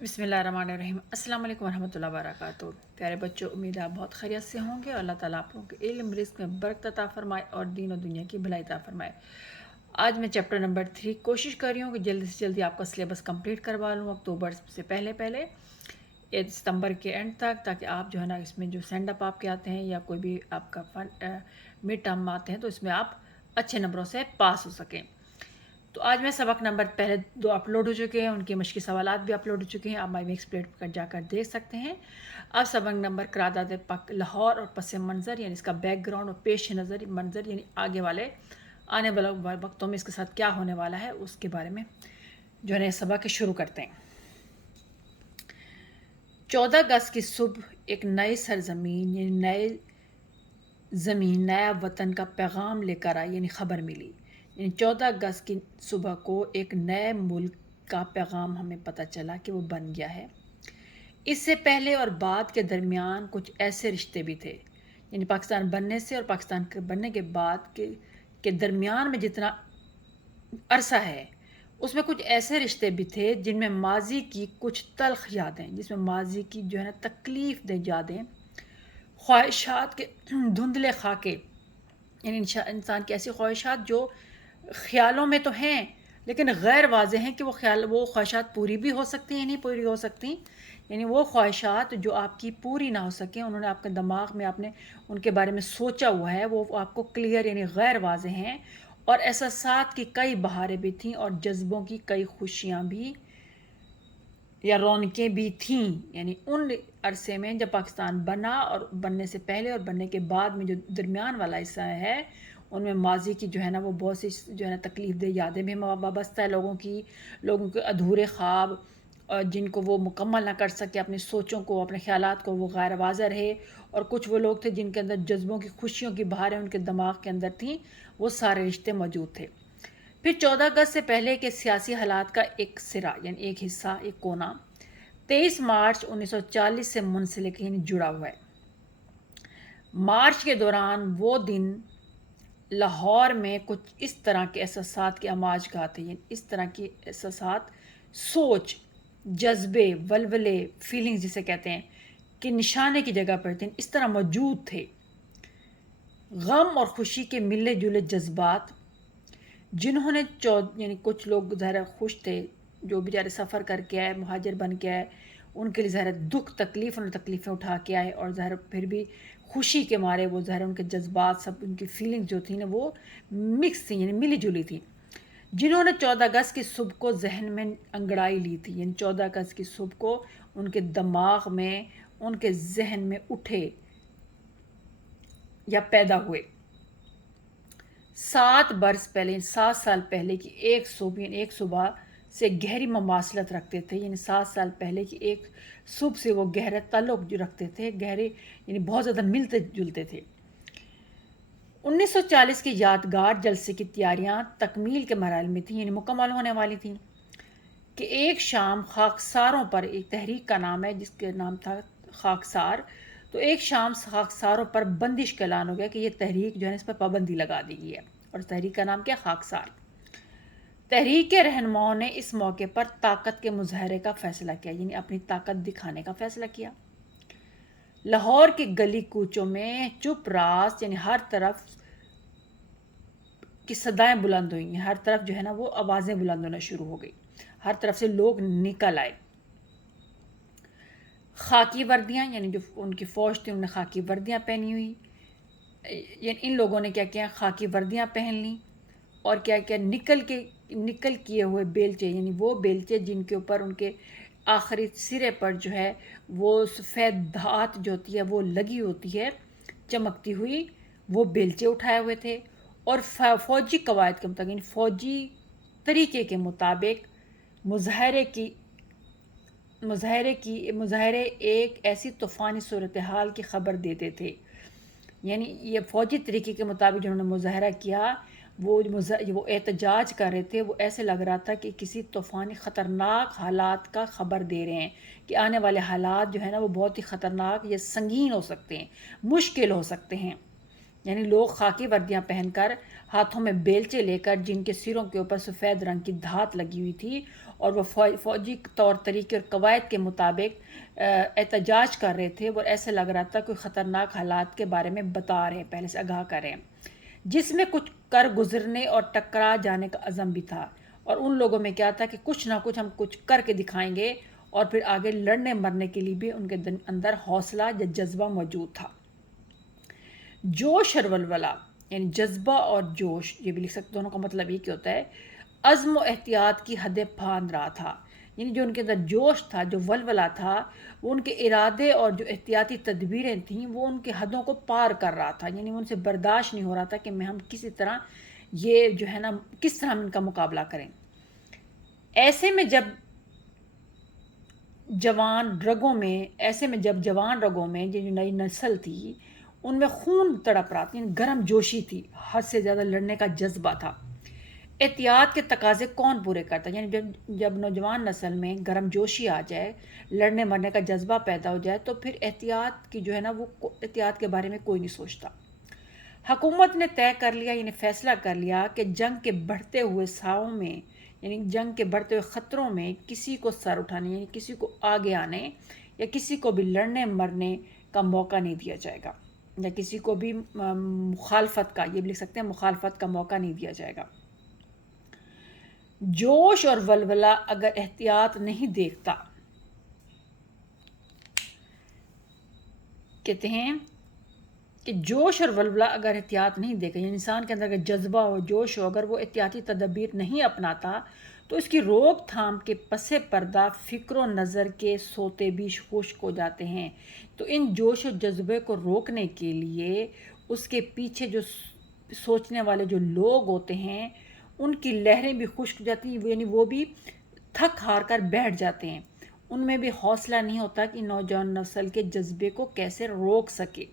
بسم اللہ الرحمن الرحیم۔ السلام علیکم ورحمۃ اللہ وبرکاتہ۔ پیارے بچوں، امید ہے آپ بہت خیریت سے ہوں گے اور اللہ تعالیٰ آپ لوگوں کے علم رزق میں برکت عطا فرمائے اور دین و دنیا کی بھلائی عطا فرمائے۔ آج میں چیپٹر نمبر 3 کوشش کر رہی ہوں کہ جلدی سے جلدی آپ کا سلیبس کمپلیٹ کروا لوں اکتوبر سے پہلے ستمبر کے اینڈ تک، تاکہ آپ جو ہے نا اس میں جو سینڈ اپ آپ کے آتے ہیں یا کوئی بھی آپ کا مڈ ٹرم آتے ہیں تو اس میں آپ اچھے نمبروں سے پاس ہو سکیں۔ تو آج میں سبق نمبر پہلے 2 اپلوڈ ہو چکے ہیں، ان کے مشقی سوالات بھی اپلوڈ ہو چکے ہیں، آپ مائی ویکس پلیٹ پر جا کر دیکھ سکتے ہیں۔ اب سبق نمبر قرارداد پاک لاہور اور پس منظر، یعنی اس کا بیک گراؤنڈ اور پیش نظر منظر، یعنی آنے والے وقتوں میں اس کے ساتھ کیا ہونے والا ہے، اس کے بارے میں جو ہے سبق شروع کرتے ہیں۔ 14 اگست کی صبح ایک نئی سرزمین یعنی نیا وطن کا پیغام لے کر آئی، یعنی خبر ملی۔ یعنی 14 اگست کی صبح کو ایک نئے ملک کا پیغام ہمیں پتہ چلا کہ وہ بن گیا ہے۔ اس سے پہلے اور بعد کے درمیان کچھ ایسے رشتے بھی تھے، یعنی پاکستان بننے سے اور پاکستان کے بننے کے بعد کے درمیان میں جتنا عرصہ ہے اس میں کچھ ایسے رشتے بھی تھے جن میں ماضی کی کچھ تلخ یادیں، جس میں ماضی کی جو ہے نا تکلیف دہ یادیں، خواہشات کے دھندلے خاکے، یعنی انسان کی ایسی خواہشات جو خیالوں میں تو ہیں لیکن غیر واضح ہیں کہ وہ خواہشات پوری بھی ہو سکتی ہیں نہیں پوری ہو سکتی، یعنی وہ خواہشات جو آپ کی پوری نہ ہو سکیں، انہوں نے آپ کے دماغ میں آپ نے ان کے بارے میں سوچا ہوا ہے، وہ آپ کو کلیئر یعنی غیر واضح ہیں، اور احساسات کی کئی بہاریں بھی تھیں اور جذبوں کی کئی خوشیاں بھی یا رونقیں بھی تھیں۔ یعنی ان عرصے میں جب پاکستان بنا اور بننے سے پہلے اور بننے کے بعد میں جو درمیان والا حصہ ہے، ان میں ماضی کی جو ہے نا وہ بہت سی جو ہے نا تکلیف دہ یادیں بھی وابستہ ہے، لوگوں کے ادھورے خواب جن کو وہ مکمل نہ کر سکے، اپنی سوچوں کو، اپنے خیالات کو وہ غیر واضح رہے، اور کچھ وہ لوگ تھے جن کے اندر جذبوں کی خوشیوں کی بہاریں ان کے دماغ کے اندر تھیں، وہ سارے رشتے موجود تھے۔ پھر 14 اگست سے پہلے کے سیاسی حالات کا ایک سرا یعنی ایک حصہ، ایک کونا 23 مارچ 1940 سے منسلک یعنی جڑا ہوا ہے۔ مارچ کے دوران وہ دن لاہور میں کچھ اس طرح کے احساسات کے آماج گاہ تھے، یعنی اس طرح کے احساسات، سوچ، جذبے، ولولے، فیلنگز جسے کہتے ہیں کہ نشانے کی جگہ پر تھے، اس طرح موجود تھے۔ غم اور خوشی کے ملے جلے جذبات، جنہوں نے یعنی کچھ لوگ ظاہر خوش تھے جو بیچارے سفر کر کے آئے، مہاجر بن کے آئے، ان کے لیے ظاہر دکھ تکلیف انہوں نے تکلیفیں اٹھا کے آئے، اور ظاہر پھر بھی خوشی کے مارے وہ ظاہر ان کے جذبات سب ان کی فیلنگز جو تھیں نا وہ مکس تھیں، یعنی ملی جلی تھیں۔ جنہوں نے 14 اگست کی صبح کو ذہن میں انگڑائی لی تھی، یعنی 14 اگست کی صبح کو ان کے دماغ میں، ان کے ذہن میں اٹھے یا پیدا ہوئے۔ 7 سال پہلے کی ایک صبح سے گہری مماثلت رکھتے تھے، یعنی 7 سال پہلے کی ایک صبح سے وہ گہرا تعلق جو رکھتے تھے، گہرے یعنی بہت زیادہ ملتے جلتے تھے۔ 1940 کے یادگار جلسے کی تیاریاں تکمیل کے مراحل میں تھیں، یعنی مکمل ہونے والی تھیں کہ ایک شام خاکساروں پر، ایک تحریک کا نام ہے جس کے نام تھا خاکسار، تو ایک شام خاکساروں پر بندش کا اعلان ہو گیا کہ یہ تحریک جو ہے اس پر پابندی لگا دی گئی ہے، اور اس تحریک کا نام کیا؟ خاکسار۔ تحریک کے رہنماؤں نے اس موقع پر طاقت کے مظاہرے کا فیصلہ کیا، یعنی اپنی طاقت دکھانے کا فیصلہ کیا۔ لاہور کے گلی کوچوں میں چپ راست یعنی ہر طرف کی صدائیں بلند ہوئیں، ہر طرف جو ہے نا وہ آوازیں بلند ہونا شروع ہو گئی، ہر طرف سے لوگ نکل آئے۔ خاکی وردیاں یعنی جو ان کی فوج تھی انہوں نے خاکی وردیاں پہنی ہوئی، یعنی ان لوگوں نے کیا کیا؟ خاکی وردیاں پہن لیں، اور کیا کیا؟ نکل کیے ہوئے بیلچے، یعنی وہ بیلچے جن کے اوپر ان کے آخری سرے پر جو ہے وہ سفید دھات جو ہوتی ہے وہ لگی ہوتی ہے چمکتی ہوئی، وہ بیلچے اٹھائے ہوئے تھے، اور فوجی قواعد کے مطابق یعنی فوجی طریقے کے مطابق مظاہرے ایک ایسی طوفانی صورتحال کی خبر دیتے تھے، یعنی یہ فوجی طریقے کے مطابق جنہوں نے مظاہرہ کیا وہ احتجاج کر رہے تھے، وہ ایسے لگ رہا تھا کہ کسی طوفانی خطرناک حالات کا خبر دے رہے ہیں کہ آنے والے حالات جو ہے نا وہ بہت ہی خطرناک یا سنگین ہو سکتے ہیں، مشکل ہو سکتے ہیں۔ یعنی لوگ خاکی وردیاں پہن کر ہاتھوں میں بیلچے لے کر جن کے سروں کے اوپر سفید رنگ کی دھات لگی ہوئی تھی اور وہ فوجی طور طریقے اور قواعد کے مطابق احتجاج کر رہے تھے، وہ ایسے لگ رہا تھا کوئی خطرناک حالات کے بارے میں بتا رہے ہیں، پہلے سے آگاہ کر رہے ہیں، جس میں کچھ کر گزرنے اور ٹکرا جانے کا عزم بھی تھا، اور ان لوگوں میں کیا تھا کہ کچھ نہ کچھ ہم کچھ کر کے دکھائیں گے، اور پھر آگے لڑنے مرنے کے لیے بھی ان کے اندر حوصلہ یا جذبہ موجود تھا۔ جوش اور ولولہ، یعنی جذبہ اور جوش، یہ بھی لکھ سکتے، دونوں کا مطلب یہ کیا ہوتا ہے، عزم و احتیاط کی حدیں پھاند رہا تھا، یعنی جو ان کے اندر جوش تھا، جو ولولہ تھا، وہ ان کے ارادے اور جو احتیاطی تدبیریں تھیں وہ ان کے حدوں کو پار کر رہا تھا، یعنی ان سے برداشت نہیں ہو رہا تھا کہ ہم کسی طرح یہ جو ہے نا کس طرح ہم ان کا مقابلہ کریں۔ ایسے میں جب جوان رگوں میں جو نئی نسل تھی ان میں خون تڑپ رہا تھا، گرم جوشی تھی، حد سے زیادہ لڑنے کا جذبہ تھا۔ احتیاط کے تقاضے کون پورے کرتا ہے؟ یعنی جب نوجوان نسل میں گرم جوشی آ جائے، لڑنے مرنے کا جذبہ پیدا ہو جائے، تو پھر احتیاط کی جو ہے نا وہ احتیاط کے بارے میں کوئی نہیں سوچتا۔ حکومت نے طے کر لیا، یعنی فیصلہ کر لیا کہ جنگ کے بڑھتے ہوئے ساؤں میں، یعنی جنگ کے بڑھتے ہوئے خطروں میں کسی کو سر اٹھانے، یعنی کسی کو آگے آنے یا کسی کو بھی لڑنے مرنے کا موقع نہیں دیا جائے گا، یا کسی کو بھی مخالفت کا، یہ بھی لکھ سکتے ہیں، مخالفت کا موقع نہیں دیا جائے گا۔ جوش اور ولولہ اگر احتیاط نہیں دیکھتا، کہتے ہیں کہ جوش اور ولولہ اگر احتیاط نہیں دیکھے، یعنی انسان کے اندر اگر جذبہ ہو، جوش ہو، اگر وہ احتیاطی تدابیر نہیں اپناتا تو اس کی روک تھام کے پس پردہ فکر و نظر کے سوتے بھی خشک ہو جاتے ہیں۔ تو ان جوش و جذبے کو روکنے کے لیے اس کے پیچھے جو سوچنے والے جو لوگ ہوتے ہیں ان کی لہریں بھی خشک ہو جاتی ہیں، یعنی وہ بھی تھک ہار کر بیٹھ جاتے ہیں، ان میں بھی حوصلہ نہیں ہوتا کہ نوجوان نسل کے جذبے کو کیسے روک سکے،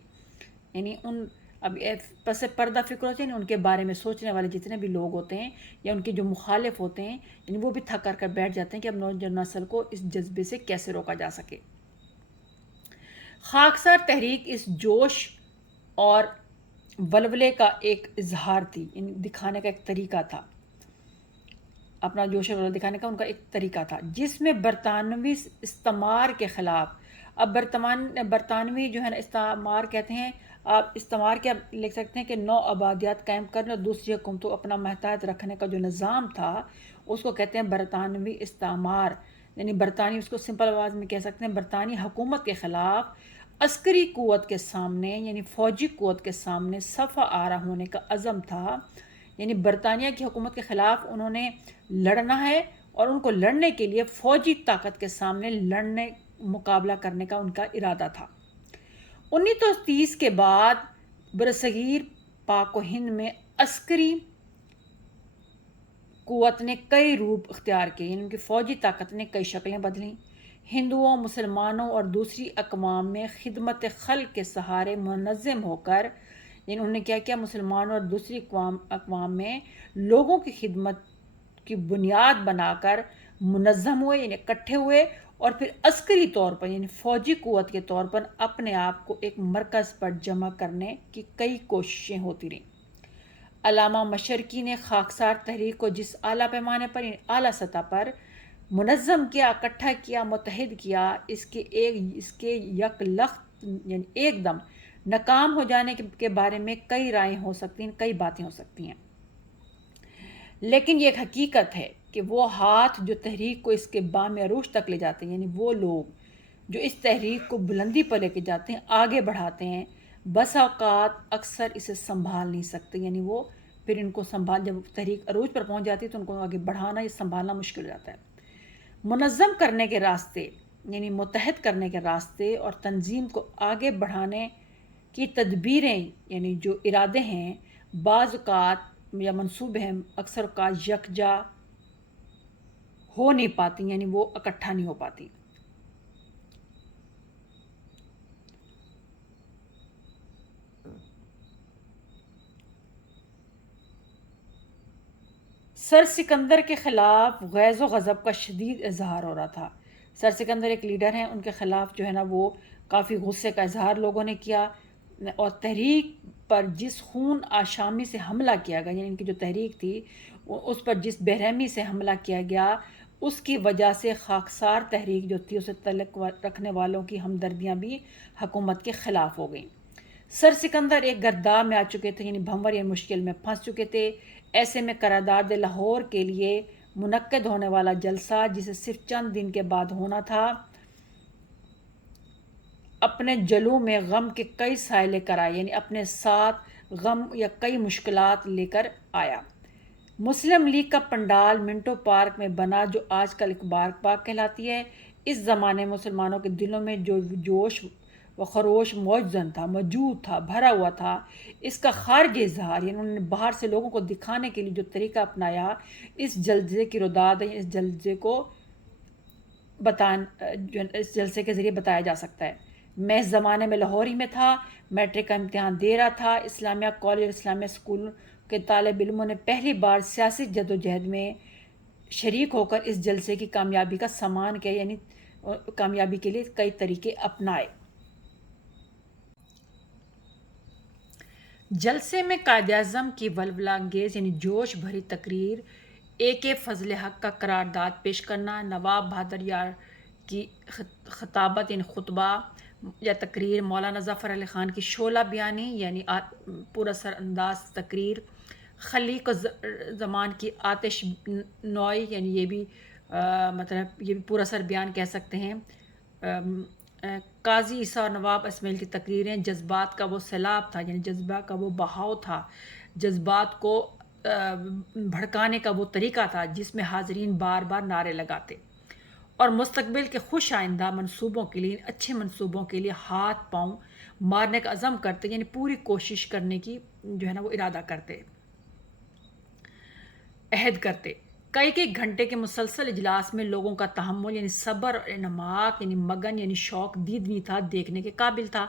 یعنی ان اب پس پردہ فکر ہوتے ہیں، ان کے بارے میں سوچنے والے جتنے بھی لوگ ہوتے ہیں یا ان کے جو مخالف ہوتے ہیں، یعنی وہ بھی تھک کر بیٹھ جاتے ہیں کہ اب نوجوان نسل کو اس جذبے سے کیسے روکا جا سکے۔ خاکسار تحریک اس جوش اور ولولے کا ایک اظہار تھی، یعنی دکھانے کا ایک طریقہ تھا، اپنا جوش و ولولہ دکھانے کا ان کا ایک طریقہ تھا، جس میں برطانوی استعمار کے خلاف، اب برطانوی جو ہے نا استعمار کہتے ہیں، آپ استعمار کیا لکھ سکتے ہیں کہ نو آبادیات قائم کرنے اور دوسری حکومتوں اپنا محتاط رکھنے کا جو نظام تھا اس کو کہتے ہیں برطانوی استعمار، یعنی برطانوی، اس کو سمپل آواز میں کہہ سکتے ہیں، برطانوی حکومت کے خلاف عسکری قوت کے سامنے، یعنی فوجی قوت کے سامنے صفا آرا ہونے کا عزم تھا، یعنی برطانیہ کی حکومت کے خلاف انہوں نے لڑنا ہے اور ان کو لڑنے کے لیے فوجی طاقت کے سامنے مقابلہ کرنے کا ان کا ارادہ تھا۔ 1930 کے بعد برصغیر پاک و ہند میں عسکری قوت نے کئی روپ اختیار کیے، یعنی ان کی فوجی طاقت نے کئی شکلیں بدلیں، ہندوؤں، مسلمانوں اور دوسری اقوام میں خدمت خلق کے سہارے منظم ہو کر، یعنی انہوں نے کیا کیا، مسلمانوں اور دوسری اقوام میں لوگوں کی خدمت کی بنیاد بنا کر منظم ہوئے، یعنی اکٹھے ہوئے، اور پھر عسکری طور پر، یعنی فوجی قوت کے طور پر اپنے آپ کو ایک مرکز پر جمع کرنے کی کئی کوششیں ہوتی رہیں۔ علامہ مشرقی نے خاکسار تحریک کو جس اعلیٰ پیمانے پر، یعنی اعلیٰ سطح پر منظم کیا، اکٹھا کیا، متحد کیا، اس کے یک لخت، یعنی ایک دم ناکام ہو جانے کے بارے میں کئی رائے ہو سکتی ہیں، کئی باتیں ہو سکتی ہیں، لیکن یہ ایک حقیقت ہے کہ وہ ہاتھ جو تحریک کو اس کے بام عروج تک لے جاتے ہیں، یعنی وہ لوگ جو اس تحریک کو بلندی پر لے کے جاتے ہیں، آگے بڑھاتے ہیں، بس اوقات اکثر اسے سنبھال نہیں سکتے، یعنی وہ پھر ان کو جب تحریک عروج پر پہنچ جاتی ہے تو ان کو آگے بڑھانا یا سنبھالنا مشکل ہو جاتا ہے۔ منظم کرنے کے راستے، یعنی متحد کرنے کے راستے اور تنظیم کو آگے بڑھانے کی تدبیریں، یعنی جو ارادے ہیں، بعض اوقات یا منصوبے ہیں، اکثر اوقات یکجا ہو نہیں پاتی، یعنی وہ اکٹھا نہیں ہو پاتی۔ سر سکندر کے خلاف غیظ و غضب کا شدید اظہار ہو رہا تھا۔ سر سکندر ایک لیڈر ہیں، ان کے خلاف جو ہے نا وہ کافی غصے کا اظہار لوگوں نے کیا، اور تحریک پر جس خون آشامی سے حملہ کیا گیا، یعنی ان کی جو تحریک تھی اس پر جس بےرحمی سے حملہ کیا گیا، اس کی وجہ سے خاکسار تحریک جو تھی اسے تعلق رکھنے والوں کی ہمدردیاں بھی حکومت کے خلاف ہو گئیں۔ سر سکندر ایک گرداب میں آ چکے تھے، یعنی بھنور یا مشکل میں پھنس چکے تھے۔ ایسے میں قرارداد لاہور کے لیے منعقد ہونے والا جلسہ، جسے صرف چند دن کے بعد ہونا تھا، اپنے جلوں میں غم کے کئی سائے لے کر آیا، یعنی اپنے ساتھ غم یا کئی مشکلات لے کر آیا۔ مسلم لیگ کا پنڈال منٹو پارک میں بنا، جو آج کل اقبال پارک کہلاتی ہے۔ اس زمانے میں مسلمانوں کے دلوں میں جو جوش و خروش موجود تھا، بھرا ہوا تھا، اس کا خارجی اظہار، یعنی انہوں نے باہر سے لوگوں کو دکھانے کے لیے جو طریقہ اپنایا، اس جلسے کی روداد ہے، اس جلسے کو اس جلسے کے ذریعے بتایا جا سکتا ہے۔ میں اس زمانے میں لاہور ہی میں تھا، میٹرک کا امتحان دے رہا تھا۔ اسلامیہ کالج اور اسلامیہ اسکول کے طالب علموں نے پہلی بار سیاسی جدوجہد میں شریک ہو کر اس جلسے کی کامیابی کا سامان کیا، یعنی کامیابی کے لیے کئی طریقے اپنائے۔ جلسے میں قائد اعظم کی ولولہ انگیز یعنی جوش بھری تقریر، اے فضل حق کا قرارداد پیش کرنا، نواب بہادر یار کی خطابت یعنی خطبہ یا تقریر، مولانا ظفر علی خان کی شعلہ بیانی یعنی پورا سر انداز تقریر، خلیق زمان کی آتش نوئی، یعنی یہ بھی مطلب یہ بھی پورا سر بیان کہہ سکتے ہیں، قاضی عیسیٰ اور نواب اسماعیل کی تقریریں، جذبات کا وہ سیلاب تھا، یعنی جذبہ کا وہ بہاؤ تھا، جذبات کو بھڑکانے کا وہ طریقہ تھا جس میں حاضرین بار بار نعرے لگاتے اور مستقبل کے خوش آئندہ منصوبوں کے لیے، اچھے منصوبوں کے لیے ہاتھ پاؤں مارنے کا عزم کرتے، یعنی پوری کوشش کرنے کی جو ہے نا وہ ارادہ کرتے، عہد کرتے۔ کئی گھنٹے کے مسلسل اجلاس میں لوگوں کا تحمل یعنی صبر اور انہماک یعنی مگن یعنی شوق دیدنی تھا، دیکھنے کے قابل تھا۔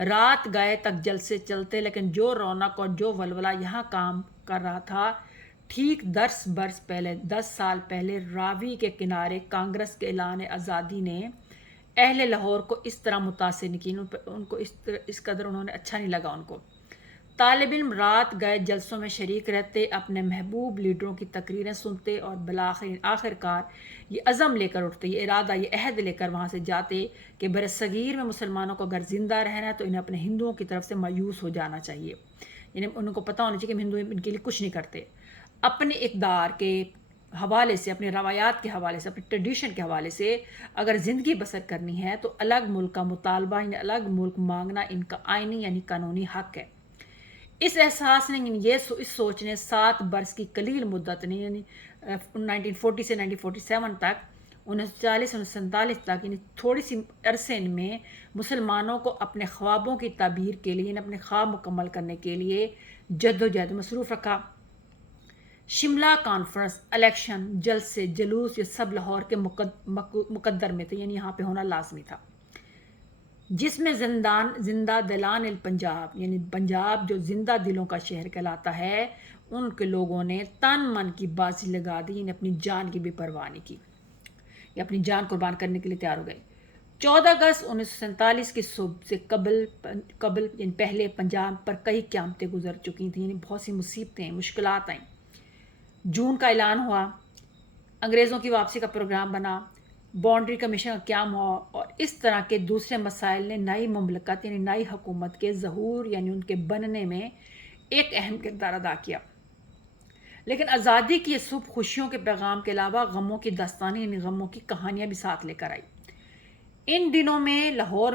رات گئے تک جلسے چلتے، لیکن جو رونق اور جو ولولہ یہاں کام کر رہا تھا، ٹھیک 10 سال پہلے راوی کے کنارے کانگریس کے اعلان آزادی نے اہل لاہور کو اس طرح متاثر نہیں کی، ان کو اس قدر انہوں نے اچھا نہیں لگا ان کو۔ طالب علم رات گئے جلسوں میں شریک رہتے، اپنے محبوب لیڈروں کی تقریریں سنتے اور آخر کار یہ عزم لے کر اٹھتے، یہ ارادہ، یہ عہد لے کر وہاں سے جاتے کہ برصغیر میں مسلمانوں کو اگر زندہ رہنا ہے تو انہیں اپنے ہندوؤں کی طرف سے مایوس ہو جانا چاہیے، یعنی ان کو پتہ ہونا چاہیے کہ ہندو ان کے لیے کچھ نہیں کرتے۔ اپنے اقدار کے حوالے سے، اپنے روایات کے حوالے سے، اپنے ٹریڈیشن کے حوالے سے اگر زندگی بسر کرنی ہے تو الگ ملک کا مطالبہ یعنی الگ ملک مانگنا ان کا آئینی یعنی قانونی حق ہے۔ اس احساس نے اس سوچ نے 7 برس کی قلیل مدت نے یعنی 1940 سے 1947 تک 1940 1947 تک یعنی تھوڑی سی عرصے میں مسلمانوں کو اپنے خوابوں کی تعبیر کے لیے، یعنی اپنے خواب مکمل کرنے کے لیے جدوجہد مصروف رکھا۔ شملہ کانفرنس، الیکشن، جلسے، جلوس، یہ سب لاہور کے مقدر میں تھے، یعنی یہاں پہ ہونا لازمی تھا، جس میں زندہ دلان الپنجاب یعنی پنجاب جو زندہ دلوں کا شہر کہلاتا ہے، ان کے لوگوں نے تن من کی بازی لگا دی، یعنی اپنی جان کی بھی پرواہ نہیں کی، یا اپنی جان قربان کرنے کے لیے تیار ہو گئے۔ 14 اگست 1947 کی صبح سے قبل یعنی پہلے پنجاب پر کئی قیامتیں گزر چکی تھیں، یعنی بہت سی مصیبتیں، مشکلات آئیں۔ جون کا اعلان ہوا، انگریزوں کی واپسی کا پروگرام بنا، باؤنڈری کمیشن کا قیام ہوا، اور اس طرح کے دوسرے مسائل نے نئی مملکت یعنی نئی حکومت کے ظہور یعنی ان کے بننے میں ایک اہم کردار ادا کیا۔ لیکن آزادی کی یہ صبح خوشیوں کے پیغام کے علاوہ غموں کی داستانیں یعنی غموں کی کہانیاں بھی ساتھ لے کر آئی۔ ان دنوں میں میں لاہور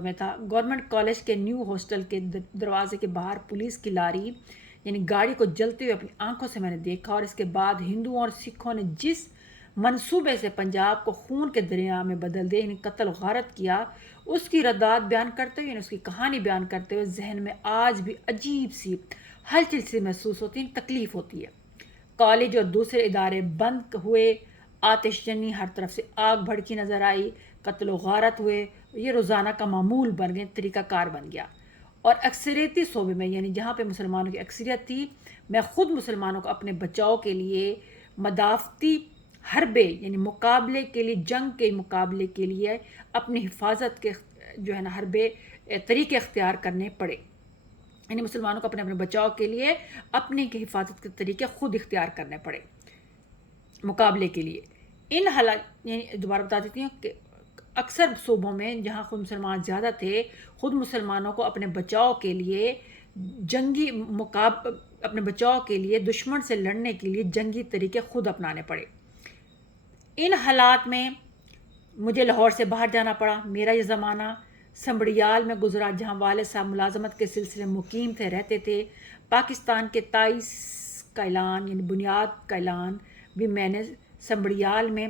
میں تھا، گورنمنٹ کالج کے نیو ہاسٹل کے دروازے کے باہر پولیس کی لاری یعنی گاڑی کو جلتے ہوئے اپنی آنکھوں سے میں نے دیکھا، اور اس کے بعد ہندوؤں اور سکھوں نے جس منصوبے سے پنجاب کو خون کے دریا میں بدل دے یعنی قتل و غارت کیا، اس کی ردات بیان کرتے ہوئے یعنی اس کی کہانی بیان کرتے ہوئے ذہن میں آج بھی عجیب سی ہلچل سی محسوس ہوتی ہے، تکلیف ہوتی ہے۔ کالج اور دوسرے ادارے بند ہوئے، آتش جنی ہر طرف سے آگ بھڑکی نظر آئی، قتل و غارت ہوئے، یہ روزانہ کا معمول بن گئے، طریقہ کار بن گیا۔ اور اکثریتی صوبے میں یعنی جہاں پہ مسلمانوں کی اکثریت تھی، میں خود مسلمانوں کو اپنے بچاؤ کے لیے مدافعتی حربے یعنی مقابلے کے لیے، جنگ کے مقابلے کے لیے اپنی حفاظت کے جو ہے نا حربے طریقے اختیار کرنے پڑے، یعنی مسلمانوں کو اپنے اپنے بچاؤ کے لیے اپنی حفاظت کے طریقے خود اختیار کرنے پڑے مقابلے کے لیے۔ ان حالات، یعنی دوبارہ بتا دیتی ہوں کہ اکثر صوبوں میں جہاں خود مسلمان زیادہ تھے، خود مسلمانوں کو اپنے بچاؤ کے لیے اپنے بچاؤ کے لیے دشمن سے لڑنے کے لیے جنگی طریقے خود اپنانے پڑے۔ ان حالات میں مجھے لاہور سے باہر جانا پڑا۔ میرا یہ زمانہ سنبڑیال میں گزرا، جہاں والد صاحب ملازمت کے سلسلے مقیم تھے، رہتے تھے۔ پاکستان کے 23 کا اعلان، یعنی بنیاد کا اعلان بھی میں نے سنبڑیال میں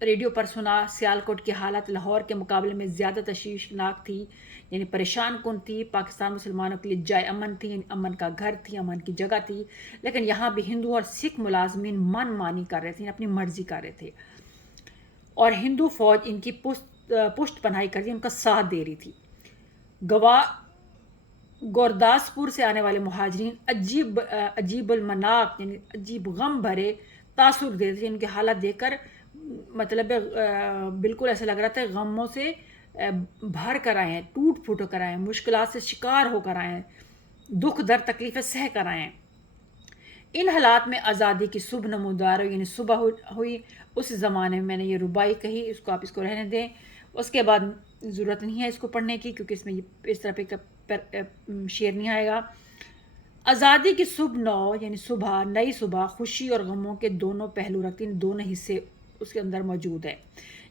ریڈیو پر سنا۔ سیالکوٹ کی حالت لاہور کے مقابلے میں زیادہ تشویشناک تھی، یعنی پریشان کن تھی۔ پاکستان مسلمانوں کے لیے جائے امن تھی، یعنی امن کا گھر تھی، امن کی جگہ تھی، لیکن یہاں بھی ہندو اور سکھ ملازمین من مانی کر رہے تھے، اپنی مرضی کر رہے تھے، اور ہندو فوج ان کی پشت پناہی کر رہی، ان کا ساتھ دے رہی تھی۔ گورداسپور سے آنے والے مہاجرین عجیب المناق، یعنی عجیب غم بھرے تاثر دے رہے تھے۔ ان کے حالت دیکھ کر مطلب بالکل ایسا لگ رہا تھا غموں سے بھر کر آئے ہیں، ٹوٹ پھوٹ کر آئے ہیں، مشکلات سے شکار ہو کر آئے ہیں، دکھ درد تکلیفیں سہ کر آئے ہیں۔ ان حالات میں آزادی کی صبح نمودار ہوئی، یعنی صبح ہوئی۔ اس زمانے میں نے یہ ربائی کہی، اس کو رہنے دیں، اس کے بعد ضرورت نہیں ہے اس کو پڑھنے کی، کیونکہ اس میں اس طرح پہ شعر نہیں آئے گا۔ آزادی کی صبح نو، یعنی صبح، نئی صبح خوشی اور غموں کے دونوں پہلو رکھتی ہیں، دونوں حصے اس کے اندر موجود ہے،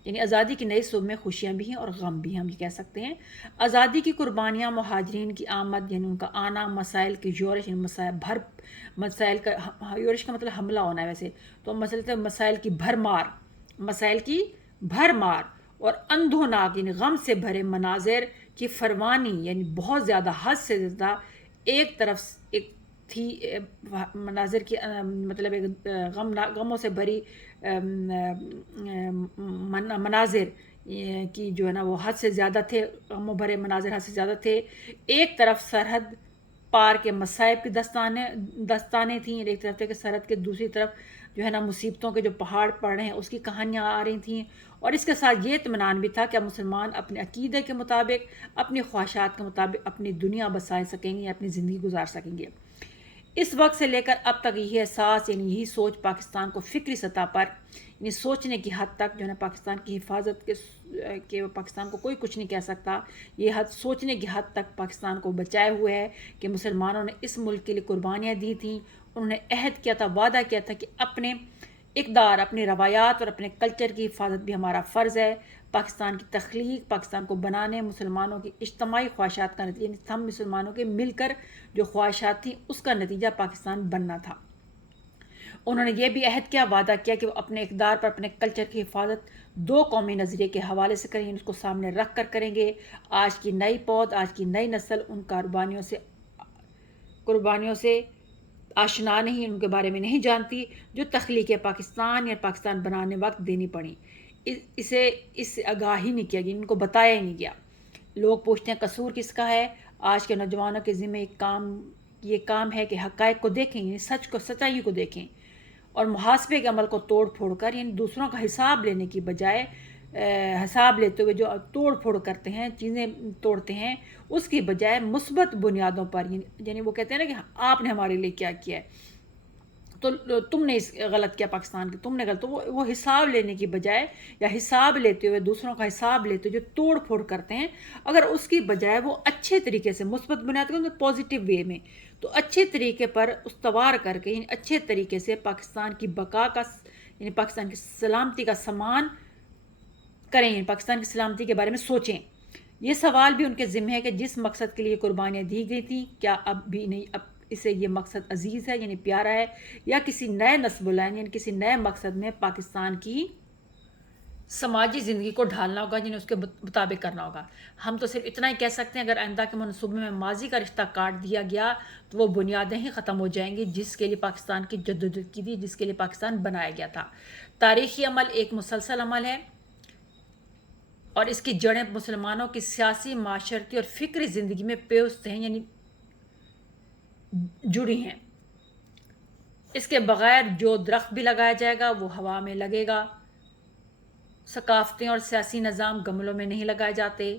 یعنی آزادی کی نئی صبح میں خوشیاں بھی ہیں اور غم بھی ہیں، ہم یہ کہہ سکتے ہیں۔ آزادی کی قربانیاں، مہاجرین کی آمد، یعنی ان کا آنا، مسائل کی یورش، یعنی مسائل کا یورش کا مطلب حملہ ہونا ہے ویسے تو، مسائل کی بھرمار اور اندھوناک، یعنی غم سے بھرے مناظر کی فروانی، یعنی بہت زیادہ، حد سے زیادہ ایک طرف ایک تھی مناظر کی، مطلب ایک غموں سے بھری مناظر کی جو ہے نا وہ حد سے زیادہ تھے، غموں بھرے مناظر حد سے زیادہ تھے۔ ایک طرف سرحد پار کے مصائب کی دستانیں تھیں، ایک طرف تھے کہ سرحد کے دوسری طرف جو ہے نا مصیبتوں کے جو پہاڑ پڑ رہے ہیں اس کی کہانیاں آ رہی تھیں، اور اس کے ساتھ یہ اطمینان بھی تھا کہ اب مسلمان اپنے عقیدے کے مطابق، اپنی خواہشات کے مطابق اپنی دنیا بسا سکیں گے، اپنی زندگی گزار سکیں گے۔ اس وقت سے لے کر اب تک یہی احساس، یعنی یہی سوچ پاکستان کو فکری سطح پر، یعنی سوچنے کی حد تک جو ہے نا پاکستان کی حفاظت کے پاکستان کو کوئی کچھ نہیں کہہ سکتا، یہ حد سوچنے کی حد تک پاکستان کو بچائے ہوئے ہے کہ مسلمانوں نے اس ملک کے لیے قربانیاں دی تھیں، انہوں نے عہد کیا تھا، وعدہ کیا تھا کہ اپنے اقدار، اپنی روایات اور اپنے کلچر کی حفاظت بھی ہمارا فرض ہے۔ پاکستان کی تخلیق، پاکستان کو بنانے مسلمانوں کی اجتماعی خواہشات کا نتیجہ، یعنی ہم مسلمانوں کے مل کر جو خواہشات تھیں اس کا نتیجہ پاکستان بننا تھا۔ انہوں نے یہ بھی عہد کیا، وعدہ کیا کہ وہ اپنے اقدار پر اپنے کلچر کی حفاظت دو قومی نظریے کے حوالے سے کریں گے، اس کو سامنے رکھ کر کریں گے۔ آج کی نئی پود، آج کی نئی نسل ان قربانیوں سے آشنا نہیں، ان کے بارے میں نہیں جانتی، جو تخلیق پاکستان یا پاکستان بنانے وقت دینی پڑی، اس سے آگاہی نہیں کیا گیا، ان کو بتایا ہی نہیں گیا۔ لوگ پوچھتے ہیں قصور کس کا ہے؟ آج کے نوجوانوں کے ذمہ یہ کام ہے کہ حقائق کو دیکھیں، یعنی سچائی کو دیکھیں، اور محاسبے کے عمل کو توڑ پھوڑ کر، یعنی دوسروں کا حساب لینے کی بجائے، حساب لیتے ہوئے جو توڑ پھوڑ کرتے ہیں، چیزیں توڑتے ہیں، اس کی بجائے مثبت بنیادوں پر، یعنی وہ کہتے ہیں نا کہ آپ نے ہمارے لیے کیا کیا ہے، تو تم نے غلط کیا، پاکستان کے تم نے غلط، تو وہ حساب لینے کی بجائے، یا حساب لیتے ہوئے دوسروں کا حساب لیتے ہوئے جو توڑ پھوڑ کرتے ہیں، اگر اس کی بجائے وہ اچھے طریقے سے مثبت بنیاد کو پازیٹیو وے میں، تو اچھے طریقے پر استوار کر کے، یعنی اچھے طریقے سے پاکستان کی بقا کا، یعنی پاکستان کی سلامتی کا سامان کریں، یعنی پاکستان کی سلامتی کے بارے میں سوچیں۔ یہ سوال بھی ان کے ذمہ ہے کہ جس مقصد کے لیے قربانیاں دی گئی تھیں، کیا اب بھی نہیں، اب اسے یہ مقصد عزیز ہے، یعنی پیارا ہے، یا کسی نئے نصب العین، یعنی کسی نئے مقصد میں پاکستان کی سماجی زندگی کو ڈھالنا ہوگا، یعنی اس کے مطابق کرنا ہوگا۔ ہم تو صرف اتنا ہی کہہ سکتے ہیں، اگر آئندہ کے منصوبے میں ماضی کا رشتہ کاٹ دیا گیا تو وہ بنیادیں ہی ختم ہو جائیں گی جس کے لیے پاکستان کی جدوجہد کی تھی، جس کے لیے پاکستان بنایا گیا تھا۔ تاریخی عمل ایک مسلسل عمل ہے، اور اس کی جڑیں مسلمانوں کی سیاسی، معاشرتی اور فکری زندگی میں پیوست ہیں، یعنی جڑی ہیں۔ اس کے بغیر جو درخت بھی لگایا جائے گا وہ ہوا میں لگے گا۔ ثقافتیں اور سیاسی نظام گملوں میں نہیں لگائے جاتے،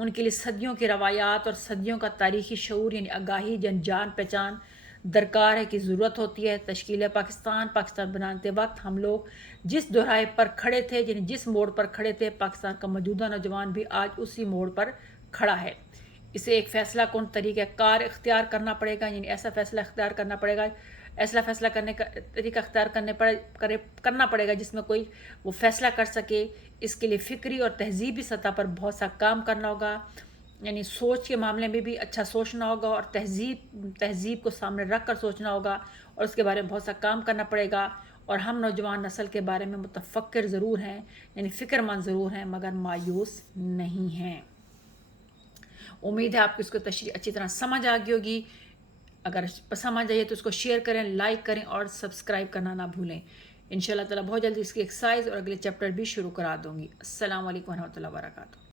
ان کے لیے صدیوں کی روایات اور صدیوں کا تاریخی شعور یعنی آگاہی جان پہچان درکار ہے، کی ضرورت ہوتی ہے۔ تشکیل پاکستان بناتے وقت ہم لوگ جس دہرائے پر کھڑے تھے، یعنی جس موڑ پر کھڑے تھے، پاکستان کا موجودہ نوجوان بھی آج اسی موڑ پر کھڑا ہے۔ اسے ایک فیصلہ کن طریقہ کار اختیار کرنا پڑے گا، یعنی ایسا فیصلہ اختیار کرنا پڑے گا، ایسا فیصلہ کرنے کا طریقہ اختیار کرنا پڑے گا جس میں کوئی وہ فیصلہ کر سکے۔ اس کے لیے فکری اور تہذیبی سطح پر بہت سا کام کرنا ہوگا، یعنی سوچ کے معاملے میں بھی اچھا سوچنا ہوگا اور تہذیب کو سامنے رکھ کر سوچنا ہوگا، اور اس کے بارے میں بہت سا کام کرنا پڑے گا۔ اور ہم نوجوان نسل کے بارے میں متفکر ضرور ہیں، یعنی فکر مند ضرور ہیں، مگر مایوس نہیں ہیں۔ امید ہے آپ کو اس کو تشریح اچھی طرح سمجھ آ گئی ہوگی۔ اگر سمجھ آئیے تو اس کو شیئر کریں، لائک کریں اور سبسکرائب کرنا نہ بھولیں۔ انشاءاللہ تعالیٰ بہت جلدی اس کی ایکسرسائز اور اگلے چیپٹر بھی شروع کرا دوں گی۔ السلام علیکم ورحمۃ اللہ وبرکاتہ۔